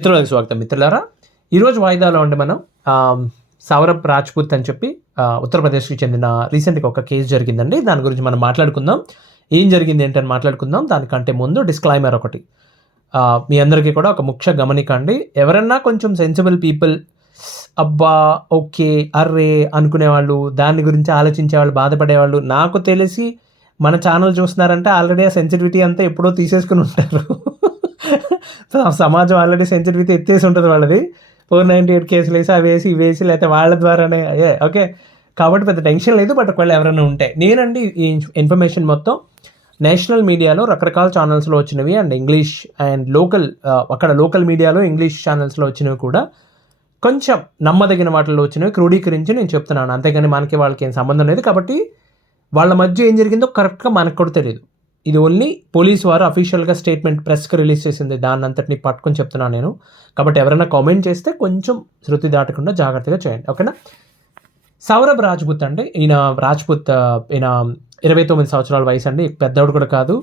మిత్రులకు స్వాగతం. మిత్రులారా, ఈరోజు వాయిదాలో ఉండి మనం సౌరభ్ రాజ్పుత్ అని చెప్పి ఉత్తరప్రదేశ్కి చెందిన రీసెంట్గా ఒక కేసు జరిగిందండి. దాని గురించి మనం మాట్లాడుకుందాం. ఏం జరిగింది ఏంటని మాట్లాడుకుందాం. దానికంటే ముందు డిస్క్లైమర్ ఒకటి, మీ అందరికీ కూడా ఒక ముఖ్య గమనిక అండి. ఎవరన్నా కొంచెం సెన్సిబుల్ పీపుల్, అబ్బా ఓకే అర్రే అనుకునేవాళ్ళు, దాని గురించి ఆలోచించేవాళ్ళు, బాధపడేవాళ్ళు, నాకు తెలిసి మన ఛానల్ చూస్తున్నారంటే ఆల్రెడీ ఆ సెన్సిటివిటీ అంతా ఎప్పుడో తీసేసుకుని ఉంటారు. సమాజం ఆల్రెడీ సెన్సిటివిటీ ఎత్తేసి ఉంటుంది వాళ్ళది. 498 కేసులు వేసి అవి వేసి ఇవి వేసి, లేకపోతే వాళ్ళ ద్వారానే ఓకే. కాబట్టి పెద్ద టెన్షన్ లేదు. బట్ ఒకవేళ ఎవరైనా ఉంటే, నేనండి ఈ ఇన్ఫర్మేషన్ మొత్తం నేషనల్ మీడియాలో రకరకాల ఛానల్స్లో వచ్చినవి అండ్ ఇంగ్లీష్ అండ్ లోకల్, అక్కడ లోకల్ మీడియాలో ఇంగ్లీష్ ఛానల్స్లో వచ్చినవి కూడా కొంచెం నమ్మదగిన వాటిల్లో వచ్చినవి క్రోడీకరించి నేను చెప్తున్నాను. అంతేగాని మనకి వాళ్ళకి ఏం సంబంధం లేదు. కాబట్టి వాళ్ళ మధ్య ఏం జరిగిందో కరెక్ట్గా మనకు కూడా తెలియదు. ఇది ఓన్లీ పోలీస్ వారు అఫీషియల్గా స్టేట్మెంట్ ప్రెస్కి రిలీజ్ చేసింది, దాన్ని అంతటిని పట్టుకొని చెప్తున్నాను నేను. కాబట్టి ఎవరైనా కామెంట్ చేస్తే కొంచెం శృతి దాటకుండా జాగ్రత్తగా చేయండి, ఓకేనా. సౌరభ్ రాజ్పుత్ అండి, ఈయన 29 సంవత్సరాల వయసు అండి, పెద్దవాడు కూడా కాదు.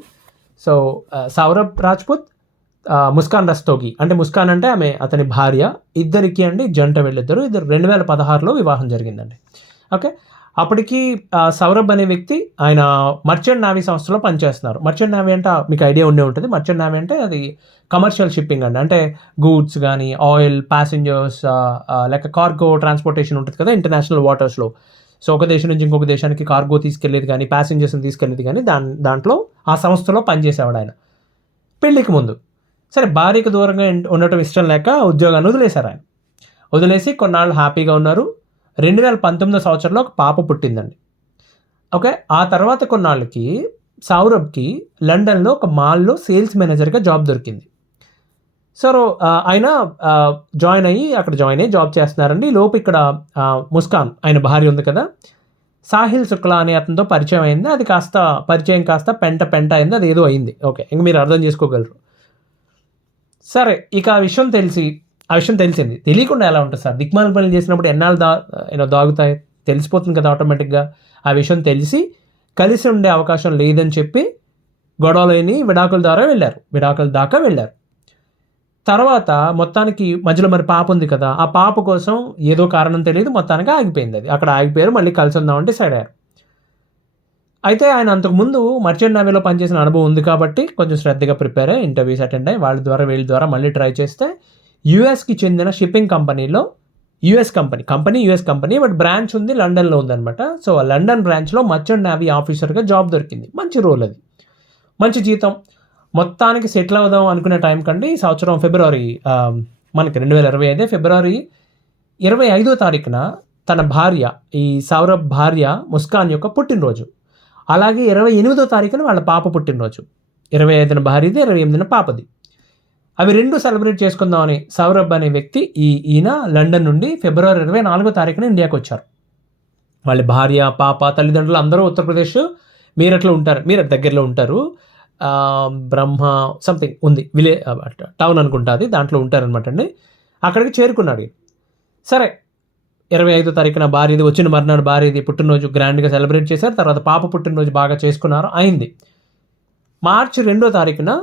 సో సౌరభ్ రాజ్పుత్, ముస్కాన్ రస్తోగి, అంటే ముస్కాన్ అంటే ఆమె అతని భార్య, ఇద్దరికి అండి జంట వీళ్ళిద్దరు 2016లో వివాహం జరిగిందండి, ఓకే. అప్పటికి సౌరభ్ అనే వ్యక్తి ఆయన మర్చెంట్ నేవీ సంస్థలో పనిచేస్తున్నారు. మర్చెంట్ నేవీ అంటే మీకు ఐడియా ఉండే ఉంటుంది. మర్చెంట్ నేవీ అంటే అది కమర్షియల్ షిప్పింగ్ అండి. అంటే గూడ్స్ కానీ, ఆయిల్, ప్యాసింజర్స్, లేక కార్గో ట్రాన్స్పోర్టేషన్ ఉంటుంది కదా ఇంటర్నేషనల్ వాటర్స్లో. సో ఒక దేశం నుంచి ఇంకొక దేశానికి కార్గో తీసుకెళ్లేది కానీ, ప్యాసింజర్స్ని తీసుకెళ్లేది కానీ, దాంట్లో ఆ సంస్థలో పనిచేసేవాడు ఆయన పెళ్లికి ముందు. సరే, భార్యకు దూరంగా ఉండటం ఇష్టం లేక ఉద్యోగాన్ని వదిలేశారు ఆయన. వదిలేసి కొన్నాళ్ళు హ్యాపీగా ఉన్నారు. 2019 సంవత్సరంలో ఒక పాప పుట్టిందండి, ఓకే. ఆ తర్వాత కొన్నాళ్ళకి సౌరభ్కి లండన్లో ఒక మాల్లో సేల్స్ మేనేజర్గా జాబ్ దొరికింది. సో ఆయన జాయిన్ అయ్యి జాబ్ చేస్తున్నారండి. లోపు ఇక్కడ ముస్కాన్ ఆయన భార్య ఉంది కదా, సాహిల్ శుక్లా అనే అతనితో పరిచయం అయింది. అది పరిచయం కాస్త పెంట అయింది, అది ఏదో అయింది, ఓకే. ఇంక మీరు అర్థం చేసుకోగలరు. సరే, ఇక ఆ విషయం తెలిసింది. తెలియకుండా ఎలా ఉంటుంది సార్, దిక్మాల పనులు చేసినప్పుడు ఎన్నాళ్ళు దాగుతాయి, తెలిసిపోతుంది కదా ఆటోమేటిక్గా. ఆ విషయం తెలిసి కలిసి ఉండే అవకాశం లేదని చెప్పి గొడవలని విడాకుల దాకా వెళ్ళారు. తర్వాత మొత్తానికి మధ్యలో మరి పాప ఉంది కదా, ఆ పాప కోసం ఏదో కారణం తెలియదు, మొత్తానికి ఆగిపోయింది. అది అక్కడ ఆగిపోయారు. మళ్ళీ కలిసి ఉందామంటే సైడ్ అయ్యారు. అయితే ఆయన అంతకుముందు మర్చెంట్ నేవీలో పనిచేసిన అనుభవం ఉంది కాబట్టి కొంచెం శ్రద్ధగా ప్రిపేర్ అయ్యి ఇంటర్వ్యూస్ అటెండ్ అయ్యి వీళ్ళ ద్వారా మళ్ళీ ట్రై చేస్తే యుఎస్కి చెందిన షిప్పింగ్ కంపెనీలో, యుఎస్ కంపెనీ బట్ బ్రాంచ్ ఉంది లండన్లో ఉందన్నమాట. సో ఆ లండన్ బ్రాంచ్లో మర్చెంట్ నేవీ ఆఫీసర్గా జాబ్ దొరికింది. మంచి రోల్, అది మంచి జీతం. మొత్తానికి సెటిల్ అవుదాం అనుకునే టైం కండి ఈ సంవత్సరం ఫిబ్రవరి, మనకి 2025 ఫిబ్రవరి 25వ తారీఖున తన భార్య, ఈ సౌరభ్ భార్య ముస్కాన్ యొక్క పుట్టినరోజు. అలాగే 28వ తారీఖున వాళ్ళ పాప పుట్టినరోజు. 25న భార్యది, 28న పాపది. అవి రెండు సెలబ్రేట్ చేసుకుందామని సౌరభ్ అనే వ్యక్తి ఈయన లండన్ నుండి ఫిబ్రవరి 24వ తారీఖున ఇండియాకి వచ్చారు. వాళ్ళ భార్య, పాప, తల్లిదండ్రులు అందరూ ఉత్తరప్రదేశ్ మీరట్లో ఉంటారు, మీరట్ దగ్గరలో ఉంటారు. బ్రహ్మ సంథింగ్ ఉంది, టౌన్ అనుకుంటా, అది దాంట్లో ఉంటారనమాట అండి. అక్కడికి చేరుకున్నాడు. సరే, 25వ తారీఖున భార్యది, వచ్చిన మర్నాడు భార్యది పుట్టినరోజు గ్రాండ్గా సెలబ్రేట్ చేశారు. తర్వాత పాప పుట్టినరోజు బాగా చేసుకున్నారు, అయింది. మార్చి 2వ తారీఖున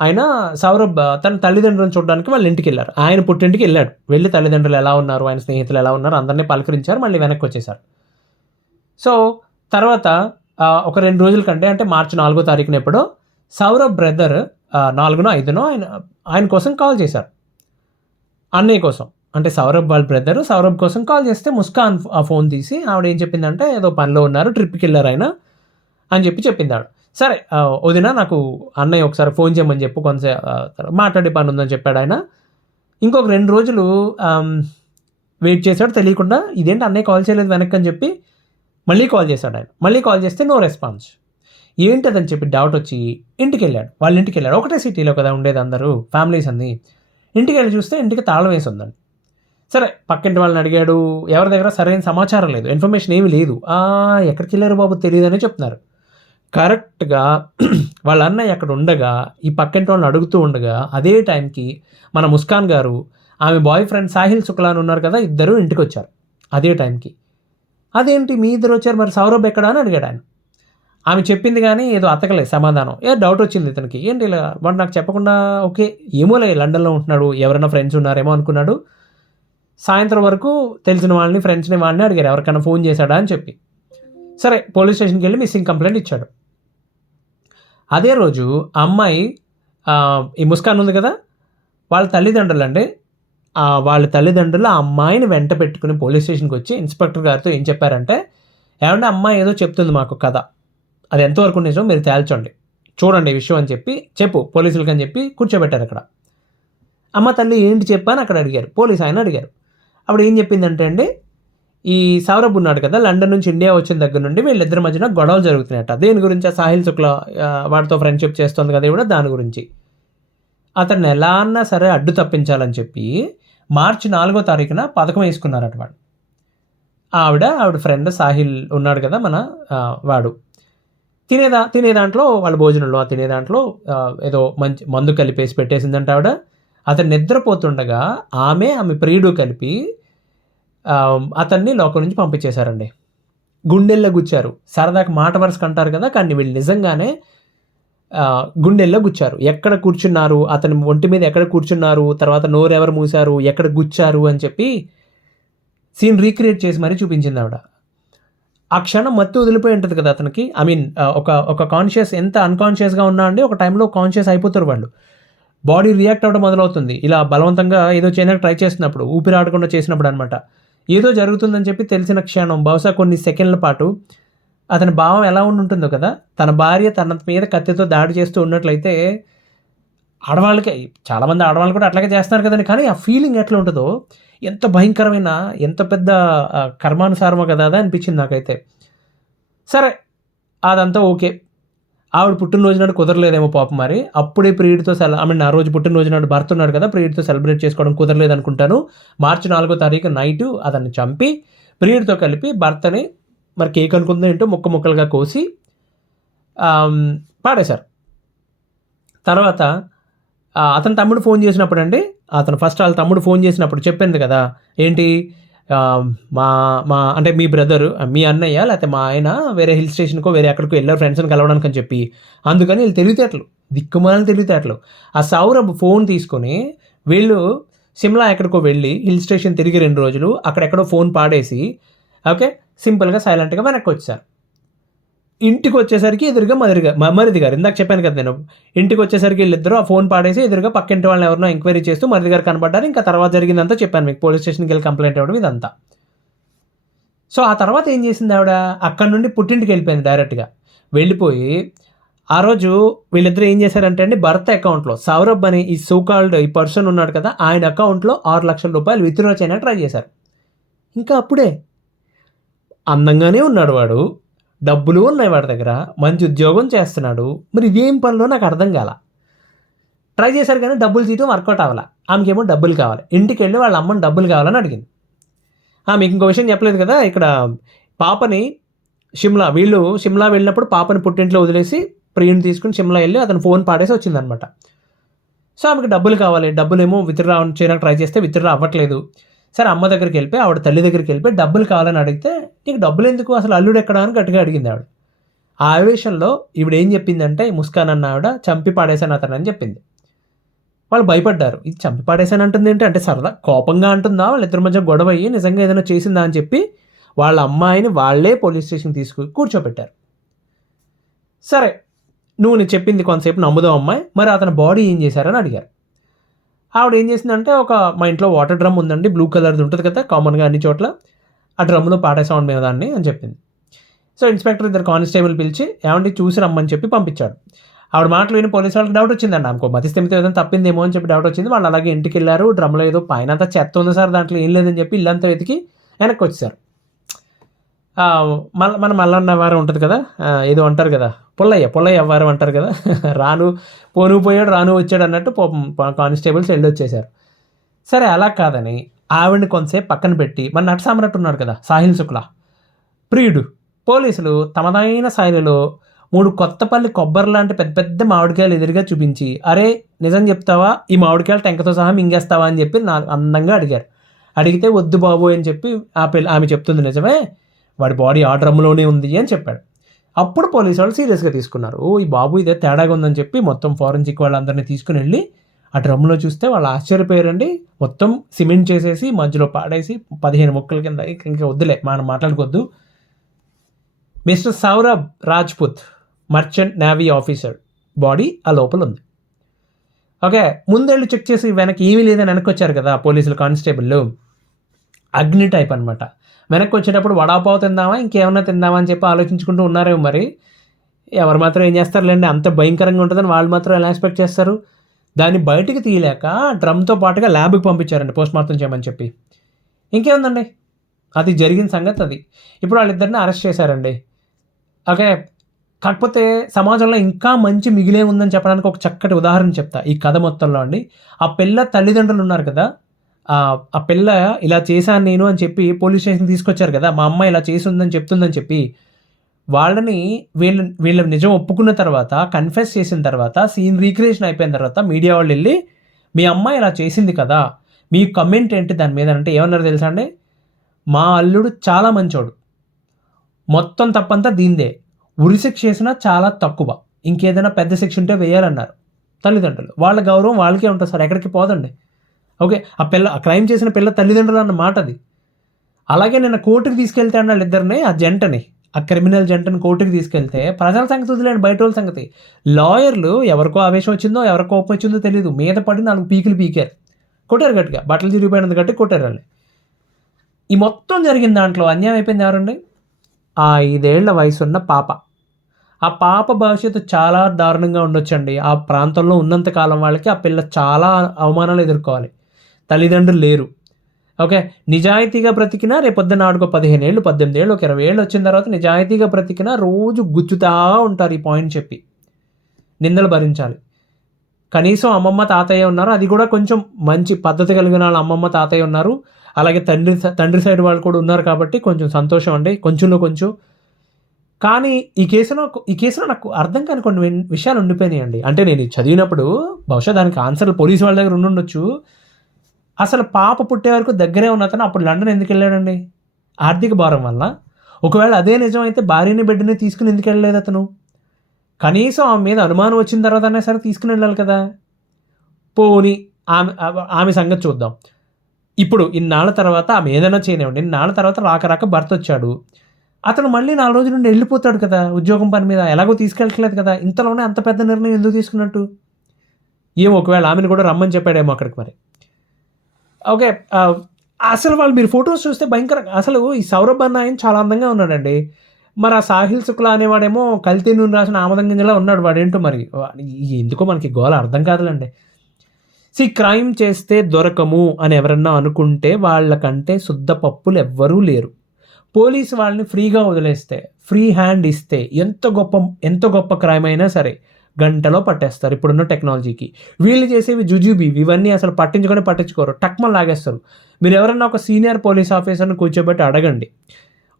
ఆయన సౌరభ్ తన తల్లిదండ్రులను చూడడానికి వాళ్ళ ఇంటికి వెళ్ళారు. ఆయన పుట్టింటికి వెళ్ళాడు. వెళ్ళి తల్లిదండ్రులు ఎలా ఉన్నారు, ఆయన స్నేహితులు ఎలా ఉన్నారు అందరినీ పలకరించారు, మళ్ళీ వెనక్కి వచ్చేసారు. సో తర్వాత ఒక 2 రోజుల కంటే, అంటే మార్చి 4వ తారీఖున ఎప్పుడో సౌరభ్ బ్రదర్ 4నో 5నో ఆయన కోసం కాల్ చేశారు, అన్నయ్య కోసం. అంటే సౌరభ్ వాళ్ళ బ్రదర్ సౌరభ్ కోసం కాల్ చేస్తే ముస్కాన్ ఆ ఫోన్ తీసి ఆవిడ ఏం చెప్పిందంటే, ఏదో పనిలో ఉన్నారు, ట్రిప్కి వెళ్ళారు ఆయన అని చెప్పింది ఆవిడ. సరే వదిన, నాకు అన్నయ్య ఒకసారి ఫోన్ చేయమని చెప్పు, కొంతసేపు మాట్లాడే పని ఉందని చెప్పాడు ఆయన. ఇంకొక 2 రోజులు వెయిట్ చేశాడు, తెలియకుండా ఇదేంటి అన్నయ్య కాల్ చేయలేదు వెనక్కి అని చెప్పి మళ్ళీ కాల్ చేశాడు ఆయన. మళ్ళీ కాల్ చేస్తే నో రెస్పాన్స్. ఏంటదని చెప్పి డౌట్ వచ్చి వాళ్ళ ఇంటికి వెళ్ళాడు. ఒకటే సిటీలో కదా ఉండేది అందరూ, ఫ్యామిలీస్ అన్నీ. ఇంటికి వెళ్ళి చూస్తే ఇంటికి తాళం వేసి ఉందండి. సరే, పక్కింటి వాళ్ళని అడిగాడు, ఎవరి దగ్గర సరైన సమాచారం లేదు, ఇన్ఫర్మేషన్ ఏమీ లేదు. ఎక్కడికి వెళ్ళారు బాబు తెలియదని చెప్తున్నారు. కరెక్ట్గా వాళ్ళ అన్నయ్య అక్కడ ఉండగా, ఈ పక్కింటి వాళ్ళని అడుగుతూ ఉండగా, అదే టైంకి మన ముస్కాన్ గారు, ఆమె బాయ్ ఫ్రెండ్ సాహిల్ శుక్లా అని ఉన్నారు కదా, ఇద్దరు ఇంటికి వచ్చారు అదే టైంకి. అదేంటి మీ ఇద్దరు వచ్చారు, మరి సౌరభ్ ఎక్కడా అని అడిగాడు ఆయన. ఆమె చెప్పింది కానీ ఏదో అతకలేదు సమాధానం. డౌట్ వచ్చింది ఇతనికి. ఏంటి ఇలా వాడు నాకు చెప్పకుండా ఓకే ఏమోలే లండన్‌లో ఉంటున్నాడు. ఎవరైనా ఫ్రెండ్స్ ఉన్నారేమో అనుకున్నాడు. సాయంత్రం వరకు తెలిసిన వాళ్ళని, ఫ్రెండ్స్‌ని వాడిని అడిగారు ఎవరికైనా ఫోన్ చేశాడా అని చెప్పి. సరే పోలీస్ స్టేషన్‌కి వెళ్ళి మిస్సింగ్ కంప్లెయింట్ ఇచ్చాడు. అదే రోజు ఆ అమ్మాయి ఈ ముస్కాన్ ఉంది కదా! వాళ్ళ తల్లిదండ్రులండి వాళ్ళ తల్లిదండ్రులు ఆ అమ్మాయిని వెంట పెట్టుకుని పోలీస్ స్టేషన్‌కి వచ్చి ఇన్స్‌పెక్టర్ గారితో ఏం చెప్పారంటే, "ఏవండీ అమ్మాయి ఏదో చెప్తుంది మాకు కథ. అది ఎంతవరకు నిజం మీరు తేల్చండి. చూడండి ఈ విషయం" అని చెప్పు పోలీసులకని చెప్పి కూర్చోబెట్టారు అక్కడ. అమ్మ తల్లి ఏంటి చెప్పు అని అక్కడ అడిగారు. పోలీస్ ఆయన అడిగారు. అప్పుడు ఏం చెప్పిందంటే అండి, ఈ సౌరభ్ ఉన్నాడు కదా! లండన్ నుంచి ఇండియా వచ్చిన దగ్గర నుండి వీళ్ళిద్దరి మధ్యన గొడవలు జరుగుతున్నాయట. దేని గురించి? ఆ సాహిల్ శుక్లా వాడితో ఫ్రెండ్‌షిప్ చేస్తుంది కదా ఈవిడ దాని గురించి. అతన్ని ఎలా అన్నా సరే అడ్డు తప్పించాలని చెప్పి మార్చి 4వ తారీఖున పథకం వేసుకున్నారట వాడు. ఆవిడ ఫ్రెండ్ సాహిల్ ఉన్నాడు కదా మన వాడు. తినే దాంట్లో వాళ్ళ భోజనంలో తినే దాంట్లో ఏదో మంచి మందు కలిపేసి పెట్టేసిందంట ఆవిడ. అతను నిద్రపోతుండగా ఆమె ప్రియుడు కలిపి అతన్ని లోకం నుంచి పంపించేశారండి. గుండెల్లో గుచ్చారు. సరదాకి మాట వరుసకు అంటారు కదా! కానీ వీళ్ళు నిజంగానే గుండెల్లో గుచ్చారు. ఎక్కడ కూర్చున్నారు, అతని ఒంటి మీద ఎక్కడ కూర్చున్నారు, తర్వాత నోరు ఎవరు మూశారు, ఎక్కడ గుచ్చారు అని చెప్పి సీన్ రీక్రియేట్ చేసి మరీ చూపించింది ఆవిడ. ఆ క్షణం మత్తు వదిలిపోయి ఉంటుంది కదా అతనికి. ఐ మీన్ ఒక కాన్షియస్ ఎంత అన్‌కాన్షియస్‌గా ఉన్నా అండి ఒక టైంలో కాన్షియస్ అయిపోతారు వాళ్ళు. బాడీ రియాక్ట్ అవ్వడం మొదలవుతుంది. ఇలా బలవంతంగా ఏదో చేయడానికి ట్రై చేసినప్పుడు, ఊపిరి ఆడకుండా చేసినప్పుడు అనమాట. ఏదో జరుగుతుందని చెప్పి తెలిసిన క్షణం బహుశా కొన్ని సెకండ్ల పాటు అతని భావం ఎలా ఉంటుందో కదా! తన భార్య తన మీద కత్తితో దాడి చేస్తూ ఉన్నట్లయితే ఆడవాళ్ళకే చాలామంది ఆడవాళ్ళు కూడా అట్లాగే చేస్తున్నారు కదండీ! కానీ ఆ ఫీలింగ్ ఎట్లా ఉంటదో ఎంత భయంకరమైన ఎంత పెద్ద కర్మానుసారమో కదా అది అనిపించింది నాకైతే. సరే అదంతా ఓకే. ఆవిడ పుట్టినరోజు నాడు కుదరలేదేమో పాపం మరి. అప్పుడే ప్రియుడితో ఆ రోజు పుట్టినరోజు నాడు భర్త ఉన్నాడు కదా! ప్రియుడితో సెలబ్రేట్ చేసుకోవడం కుదరలేదనుకుంటాను. మార్చి 4వ తారీఖు నైటు అతన్ని చంపి ప్రియుడితో కలిపి భర్తని మరి కేక్ అనుకుందో ఏంటో ముక్కలుగా కోసి పాడేశారు. తర్వాత అతని తమ్ముడు ఫోన్ చేసినప్పుడు అండి వాళ్ళ తమ్ముడు ఫోన్ చేసినప్పుడు చెప్పింది కదా! ఏంటి అంటే మీ బ్రదరు మీ అన్నయ్య లేకపోతే మా ఆయన వేరే హిల్ స్టేషన్‌కో వేరే ఎక్కడికో వెళ్లారు ఫ్రెండ్స్‌ని కలవడానికి అని చెప్పి. అందుకని వీళ్ళు తెలివితేటలు దిక్కుమాలిన తెలివితేటలు. ఆ సౌరభ్ ఫోన్ తీసుకొని వీళ్ళు సిమ్లా ఎక్కడికో వెళ్ళి హిల్ స్టేషన్ తిరిగి 2 రోజులు అక్కడెక్కడో ఫోన్ పాడేసి ఓకే సింపుల్‌గా సైలెంట్‌గా వెనక్కి వచ్చేసారు. ఇంటికి వచ్చేసరికి ఎదురుగా మరిది గారు ఇందాక చెప్పాను కదా నేను. ఇంటికి వచ్చేసరికి వీళ్ళిద్దరూ ఆ ఫోన్ పాడేసి ఎదురుగా పక్కింటి వాళ్ళని ఎవరినో ఎంక్వైరీ చేస్తూ మరిది గారు కనపడ్డారు. ఇంకా తర్వాత జరిగిందంతా చెప్పాను మీకు. పోలీస్ స్టేషన్‌కి వెళ్ళి కంప్లైంట్ ఇవ్వడం ఇదంతా. సో ఆ తర్వాత ఏం చేసింది ఆవిడ? అక్కడి నుండి పుట్టింటికి వెళ్ళిపోయింది డైరెక్ట్‌గా. వెళ్ళిపోయి ఆ రోజు వీళ్ళిద్దరూ ఏం చేశారంటే అండి భర్త అకౌంట్‌లో సౌరభ్ అని ఈ సో కాల్డ్ ఈ పర్సన్ ఉన్నాడు కదా! ఆయన అకౌంట్‌లో ₹6,00,000 విత్‌డ్రా చేయడానికి ట్రై చేశారు. ఇంకా అప్పుడే అందంగానే ఉన్నాడు వాడు. డబ్బులు ఉన్నాయి వాడి దగ్గర. మంచి ఉద్యోగం చేస్తున్నాడు. మరి ఇదేం పనిలో నాకు అర్థం కాల. ట్రై చేశారు కానీ డబ్బులు తీయటం వర్కౌట్ అవ్వాల. ఆమెకేమో డబ్బులు కావాలి. ఇంటికెళ్ళి వాళ్ళ అమ్మని డబ్బులు కావాలని అడిగింది. మీకు ఇంకో విషయం చెప్పలేదు కదా! ఇక్కడ పాపని వీళ్ళు షిమ్లా వెళ్ళినప్పుడు పాపని పుట్టింట్లో వదిలేసి ప్రియుడిని తీసుకుని షిమ్లా వెళ్ళి అతను ఫోన్ పాడేసి వచ్చిందనమాట. సో ఆమెకి డబ్బులు కావాలి. డబ్బులేమో విత్‌డ్రా చేయడానికి ట్రై చేస్తే విత్‌డ్రా అవ్వట్లేదు. సరే అమ్మ దగ్గరికి వెళ్ళిపోయి ఆవిడ తల్లి దగ్గరికి వెళ్ళిపోయి డబ్బులు కావాలని అడిగితే నీకు డబ్బులు ఎందుకు అసలు అల్లుడు ఎక్కడా అని గట్టిగా అడిగింది ఆవిడ. ఆ ఆవేశంలో ఈవిడ ఏం చెప్పిందంటే ముస్కాన్ అన్న ఆవిడ చంపి పాడేశాను అతను అని చెప్పింది. వాళ్ళు భయపడ్డారు. ఇది చంపి పాడేశాను అంటుంది ఏంటి అంటే సరదా కోపంగా అంటుందా వాళ్ళిద్దరి మధ్య గొడవ అయ్యి నిజంగా ఏదైనా చేసిందా అని చెప్పి వాళ్ళ అమ్మాయిని వాళ్ళే పోలీస్ స్టేషన్ తీసుకుని కూర్చోబెట్టారు. సరే నువ్వు చెప్పింది కొంతసేపు నమ్ముదాం అమ్మాయి, మరి అతని బాడీ ఏం చేశారని అడిగారు. ఆవిడ ఏం చేసిందంటే మా ఇంట్లో వాటర్ డ్రమ్ ఉందండి, బ్లూ కలర్ది ఉంటుంది కదా కామన్గా అన్ని చోట్ల, ఆ డ్రమ్లో పాడేసామండి మేము దాన్ని అని చెప్పింది. సో ఇన్స్పెక్టర్ ఇద్దరు కానిస్టేబుల్ పిలిచి ఏమంటే చూసి రమ్మని చెప్పి పంపించాడు. ఆవిడ మాటలు విని పోలీసు వాళ్ళకి డౌట్ వచ్చిందండి. ఆమెకు మతిస్థిమితం ఏదైనా తప్పిందేమో అని చెప్పి డౌట్ వచ్చింది. వాళ్ళు అలాగే ఇంటికి వెళ్ళారు. డ్రమ్లో ఏదో పైన అంతా చెత్త ఉంది సార్, దాంట్లో ఏం లేదని చెప్పి ఇల్లంతా వెతికి వెనక్కి వచ్చేసారు. మన మల్లన్న వారం ఉంటుంది కదా, ఏదో అంటారు కదా, పుల్లయ్య వారం అంటారు కదా, పోయాడు రాను వచ్చాడు అన్నట్టు కానిస్టేబుల్స్ వెళ్ళొచ్చేసారు. సరే అలా కాదని ఆవిడని కొంతసేపు పక్కన పెట్టి మన నట సామ్రాట్ ఉన్నాడు కదా సాహిల్ శుక్లా ప్రియుడు, పోలీసులు తమదైన శైలిలో 3 కొత్తపల్లి కొబ్బరి లాంటి పెద్ద పెద్ద మామిడికాయలు ఎదురుగా చూపించి అరే నిజం చెప్తావా, ఈ మామిడికాయలు టెంకతో సహా మింగేస్తావా అని చెప్పి అందంగా అడిగారు. అడిగితే వద్దు బాబు అని చెప్పి ఆమె చెప్తుంది నిజమే, వాడి బాడీ ఆ డ్రమ్లోనే ఉంది అని చెప్పాడు. అప్పుడు పోలీసు వాళ్ళు సీరియస్గా తీసుకున్నారు. ఈ బాబు ఇదే తేడాగా ఉందని చెప్పి మొత్తం ఫారెన్సిక్ వాళ్ళందరినీ తీసుకుని వెళ్ళి ఆ డ్రమ్లో చూస్తే వాళ్ళు ఆశ్చర్యపోయారండి. మొత్తం సిమెంట్ చేసేసి మధ్యలో పాడేసి 15 ముక్కల కింద ఇంకా వద్దులే మనం మాట్లాడుకోవద్దు. Mister Saurabh Rajput merchant navy officer body ఆ లోపల ఉంది. ఓకే, ముందేళ్ళు చెక్ చేసి వెనక్కి ఏమీ లేదని వెనక్కి వచ్చారు కదా పోలీసులు, కానిస్టేబుల్. అగ్ని టైప్ అనమాట. వెనక్కి వచ్చేటప్పుడు వడాపావు తిందామా ఇంకేమన్నా తిందామా అని చెప్పి ఆలోచించుకుంటూ ఉన్నారేమో మరి. ఎవరు మాత్రం ఏం చేస్తారులేండి, అంత భయంకరంగా ఉంటుందని వాళ్ళు మాత్రం ఎలా ఎక్స్పెక్ట్ చేస్తారు. దాన్ని బయటికి తీయలేక డ్రమ్తో పాటుగా ల్యాబ్కి పంపించారండి పోస్ట్మార్టం చేయమని చెప్పి. ఇంకేముందండి, అది జరిగిన సంగతి అది. ఇప్పుడు వాళ్ళిద్దరిని అరెస్ట్ చేశారండి. ఓకే, కాకపోతే సమాజంలో ఇంకా మంచి మిగిలే ఉందని చెప్పడానికి ఒక చక్కటి ఉదాహరణ చెప్తా ఈ కథ మొత్తంలో అండి. ఆ పిల్ల తల్లిదండ్రులు ఉన్నారు కదా, ఆ పిల్ల ఇలా చేశాను నేను అని చెప్పి పోలీస్ స్టేషన్ తీసుకొచ్చారు కదా, మా అమ్మ ఇలా చేసి ఉందని చెప్తుందని చెప్పి. వాళ్ళని వీళ్ళ నిజం ఒప్పుకున్న తర్వాత, కన్ఫెస్ చేసిన తర్వాత, సీన్ రీక్రియేషన్ అయిపోయిన తర్వాత మీడియా వాళ్ళు వెళ్ళి మీ అమ్మాయి ఇలా చేసింది కదా, మీ కమెంట్ ఏంటి దాని మీద అంటే ఏమన్నారు తెలుసా అండి? మా అల్లుడు చాలా మంచోడు, మొత్తం తప్పంతా దీందే, ఉరిశిక్ష చేసినా చాలా తక్కువ, ఇంకేదైనా పెద్ద శిక్ష ఉంటే వేయాలన్నారు తల్లిదండ్రులు. వాళ్ళ గౌరవం వాళ్ళకే ఉంటుంది సార్, ఎక్కడికి పోదండి. ఓకే, ఆ క్రైమ్ చేసిన పిల్ల తల్లిదండ్రులు అన్న మాట అది. అలాగే నిన్న కోర్టుకి తీసుకెళ్తే అన్న వాళ్ళిద్దరిని, ఆ క్రిమినల్ జంటని కోర్టుకి తీసుకెళ్తే ప్రజల సంగతి వదిలేండి, బయట వాళ్ళ సంగతి. లాయర్లు ఎవరికో ఆవేశం వచ్చిందో ఎవరికో కోపం వచ్చిందో తెలియదు, మీద పడి 4 పీకులు పీకారు, కొట్టారు గట్టిగా, బట్టలు చిరిగిపోయినందుకు గట్టి కొట్టారు వాళ్ళని. ఈ మొత్తం జరిగిన దాంట్లో అన్యాయం అయిపోయింది ఎవరండి? ఆ 5 ఏళ్ల వయసున్న పాప. ఆ పాప భవిష్యత్తు చాలా దారుణంగా ఉండొచ్చండి. ఆ ప్రాంతంలో ఉన్నంతకాలం వాళ్ళకి ఆ పిల్ల చాలా అవమానాలు ఎదుర్కోవాలి. తల్లిదండ్రులు లేరు. ఓకే, నిజాయితీగా బ్రతికినా రేపొద్దున ఆడుకో 15 ఏళ్ళు 18 ఏళ్ళు 20 ఏళ్ళు వచ్చిన తర్వాత నిజాయితీగా బ్రతికినా రోజు గుచ్చుతా ఉంటారు ఈ పాయింట్ చెప్పి, నిందలు భరించాలి. కనీసం అమ్మమ్మ తాతయ్య ఉన్నారు, అది కూడా కొంచెం మంచి పద్ధతి కలిగిన వాళ్ళ అమ్మమ్మ తాతయ్య ఉన్నారు, అలాగే తండ్రి సైడ్ వాళ్ళు కూడా ఉన్నారు కాబట్టి కొంచెం సంతోషం అండి, కొంచెంలో కొంచెం. కానీ ఈ కేసులో నాకు అర్థం కాని కొన్ని విషయాలు ఉండిపోయినాయండి. అంటే నేను చదివినప్పుడు బహుశా దానికి ఆన్సర్లు పోలీసు వాళ్ళ దగ్గర ఉండుండొచ్చు. అసలు పాప పుట్టే వరకు దగ్గరే ఉన్న అతను అప్పుడు లండన్ ఎందుకు వెళ్ళాడండి? ఆర్థిక భారం వల్ల. ఒకవేళ అదే నిజం అయితే భార్యని బిడ్డని తీసుకుని ఎందుకు వెళ్ళలేదు అతను? కనీసం ఆమె మీద అనుమానం వచ్చిన తర్వాత అయినా సరే తీసుకుని వెళ్ళాలి కదా. పోనీ ఆమె సంగతి చూద్దాం. ఇప్పుడు ఇన్నాళ్ళ తర్వాత ఆమె ఏదైనా చేయనివ్వండి, ఇన్నాళ్ళ తర్వాత రాక భర్త వచ్చాడు, అతను మళ్ళీ 4 రోజుల నుండి వెళ్ళిపోతాడు కదా ఉద్యోగం పని మీద, ఎలాగో తీసుకెళ్ళట్లేదు కదా, ఇంతలోనే అంత పెద్ద నిర్ణయం ఎందుకు తీసుకున్నట్టు? ఒకవేళ ఆమెను కూడా రమ్మని చెప్పాడేమో అక్కడికి మరి. ఓకే, అసలు వాళ్ళు మీరు ఫొటోస్ చూస్తే భయంకరంగా, అసలు ఈ సౌరభ్ అన్న ఆయన చాలా అందంగా ఉన్నాడండి. మరి ఆ సాహిల్ శుక్లా అనేవాడేమో కల్తీ నూనె రాసిన ఆమదం గింజలా ఉన్నాడు, వాడేంటో మరి ఎందుకో మనకి గోల అర్థం కాదులేండి. క్రైమ్ చేస్తే దొరకము అని ఎవరన్నా అనుకుంటే వాళ్ళకంటే శుద్ధ పప్పులు ఎవ్వరూ లేరు. పోలీసు వాళ్ళని ఫ్రీగా వదిలేస్తే, ఫ్రీ హ్యాండ్ ఇస్తే ఎంత గొప్ప క్రైమ్ అయినా సరే గంటలో పట్టేస్తారు ఇప్పుడున్న టెక్నాలజీకి. వీళ్ళు చేసేవి జుజుబీ, ఇవన్నీ అసలు పట్టించుకోరు, టక్మని లాగేస్తారు. మీరు ఎవరన్నా ఒక సీనియర్ పోలీస్ ఆఫీసర్ని కూర్చోబెట్టి అడగండి,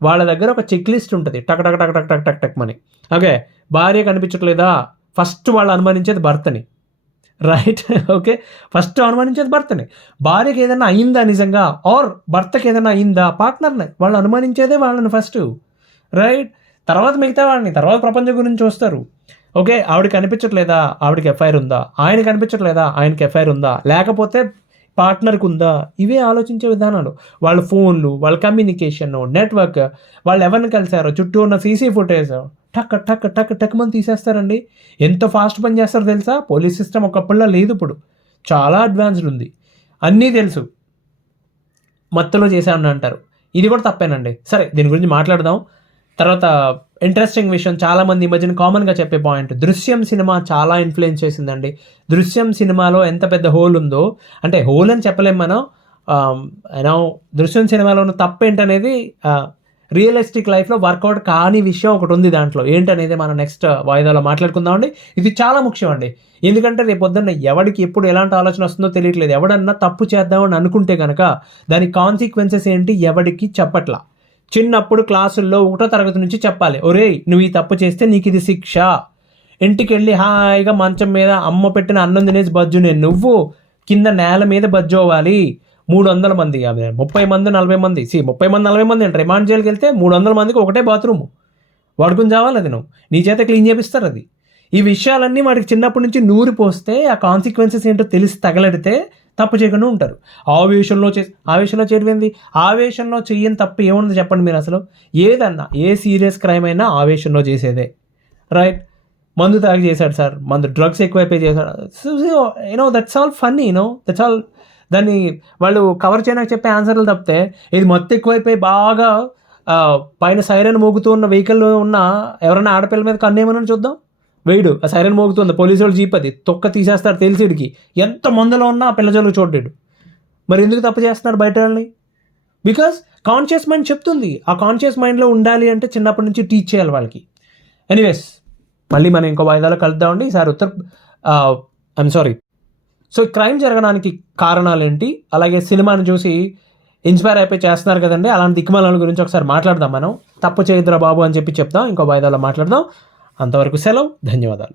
వాళ్ళ దగ్గర ఒక చెక్ లిస్ట్ ఉంటుంది, టక్ టక్ టక్ టక్ టక్ టక్ టక్ మని. ఓకే, భార్య కనిపించట్లేదా, ఫస్ట్ వాళ్ళు అనుమానించేది భర్తని, రైట్? ఓకే, ఫస్ట్ అనుమానించేది భర్తని. భార్యకి ఏదైనా అయిందా నిజంగా, ఆర్ భర్తకి ఏదైనా అయిందా, పార్ట్నర్ని వాళ్ళు అనుమానించేదే వాళ్ళని ఫస్ట్, రైట్? తర్వాత మిగతా వాళ్ళని, తర్వాత ప్రపంచం గురించి చూస్తారు. ఓకే, ఆవిడకి కనిపించట్లేదా, ఆవిడకి ఎఫ్ఐఆర్ ఉందా, ఆయన కనిపించట్లేదా, ఆయనకి ఎఫ్ఐఆర్ ఉందా, లేకపోతే పార్ట్నర్కి ఉందా, ఇవే ఆలోచించే విధానాలు. వాళ్ళ ఫోన్లు, వాళ్ళ కమ్యూనికేషన్, నెట్వర్క్, వాళ్ళు ఎవరిని కలిసారో, చుట్టూ ఉన్న సీసీ ఫుటేజ్ టక్ టక్ టక్ టక్ మంది తీసేస్తారండి. ఎంత ఫాస్ట్ పని చేస్తారో తెలుసా? పోలీస్ సిస్టమ్ ఒకప్పుడులా లేదు, ఇప్పుడు చాలా అడ్వాన్స్డ్ ఉంది, అన్నీ తెలుసు. మత్తులో చేశామని అంటారు, ఇది కూడా తప్పేనండి. సరే, దీని గురించి మాట్లాడదాం తర్వాత. ఇంట్రెస్టింగ్ విషయం, చాలామంది ఈ మధ్యన కామన్గా చెప్పే పాయింట్, దృశ్యం సినిమా చాలా ఇన్ఫ్లుయెన్స్ చేసిందండి. దృశ్యం సినిమాలో ఎంత పెద్ద హోల్ ఉందో, అంటే హోల్ అని చెప్పలేం మనం, దృశ్యం సినిమాలో ఉన్న తప్పు ఏంటనేది రియలిస్టిక్ లైఫ్లో వర్కౌట్ కాని విషయం ఒకటి ఉంది దాంట్లో, ఏంటనేది మనం నెక్స్ట్ వాయిదాలో మాట్లాడుకుందామండి. ఇది చాలా ముఖ్యం అండి, ఎందుకంటే రేపు పొద్దున్న ఎవరికి ఎప్పుడు ఎలాంటి ఆలోచన వస్తుందో తెలియట్లేదు. ఎవడన్నా తప్పు చేద్దామని అనుకుంటే కనుక దాని కాన్సిక్వెన్సెస్ ఏంటి ఎవరికి చెప్పట్లా. చిన్నప్పుడు క్లాసుల్లో 1వ తరగతి నుంచి చెప్పాలి, ఒరేయ్ నువ్వు ఈ తప్పు చేస్తే నీకు ఇది శిక్ష. ఇంటికి వెళ్ళి హాయిగా మంచం మీద అమ్మ పెట్టిన అన్నం తినేసి బజ్జునే, నువ్వు కింద నేల మీద బజ్జోవాలి. 300 మంది, 30 మంది 40 మంది, 30 మంది 40 మంది అంటే రిమాండ్ జైలుకి వెళ్తే 300 మందికి ఒకటే బాత్రూము. వాడుకుని చావాలి అది నువ్వు, నీ చేత క్లీన్ చేపిస్తారు అది. ఈ విషయాలన్నీ వాడికి చిన్నప్పటి నుంచి నూరి పోస్తే ఆ కాన్సిక్వెన్సెస్ ఏంటో తెలిసి తగలడితే తప్పు చేయకుండా ఉంటారు. ఆవేశంలో చేయడం, ఆవేశంలో చెయ్యని తప్పు ఏముంది చెప్పండి మీరు అసలు? ఏదన్నా ఏ సీరియస్ క్రైమ్ అయినా ఆవేశంలో చేసేదే, రైట్? మందు తాగి చేశాడు సార్, డ్రగ్స్ ఎక్కువైపోయి చేశాడు, that's all funny, that's all. దాన్ని వాళ్ళు కవర్ చేయడానికి చెప్పే ఆన్సర్లు తప్పితే ఇది మొత్తం ఎక్కువైపోయి బాగా పైన సైరన్ మోగుతూ ఉన్న వెహికల్లో ఉన్న ఎవరైనా ఆడపిల్ల మీద కన్నేమని చూద్దాం. వేయడు, ఆ సైరన్ మోగుతుంది, పోలీసు వాళ్ళు జీప్ అది తొక్క తీసేస్తాడు తెలిసిడికి, ఎంత మందులో ఉన్నా ఆ పిల్ల జోలికి చూడ్డాడు. మరి ఎందుకు తప్పు చేస్తున్నాడు బయట వాళ్ళని? బికాస్ కాన్షియస్ మైండ్ చెప్తుంది. ఆ కాన్షియస్ మైండ్లో ఉండాలి అంటే చిన్నప్పటి నుంచి టీచ్ చేయాలి వాళ్ళకి. ఎనీవేస్, మళ్ళీ మనం ఇంకో వాయిదాలో కలుద్దామండి. ఈసారి ఐఎమ్ సారీ. సో క్రైమ్ జరగడానికి కారణాలు ఏంటి, అలాగే సినిమాని చూసి ఇన్స్పైర్ అయిపోయి చేస్తున్నారు కదండి, అలాంటి దిక్కుమాల గురించి ఒకసారి మాట్లాడదాం. మనం తప్పు చేయొద్దురా బాబు అని చెప్తాం, ఇంకో వాయిదాలో మాట్లాడదాం. అంతవరకు సెలవు, ధన్యవాదాలు.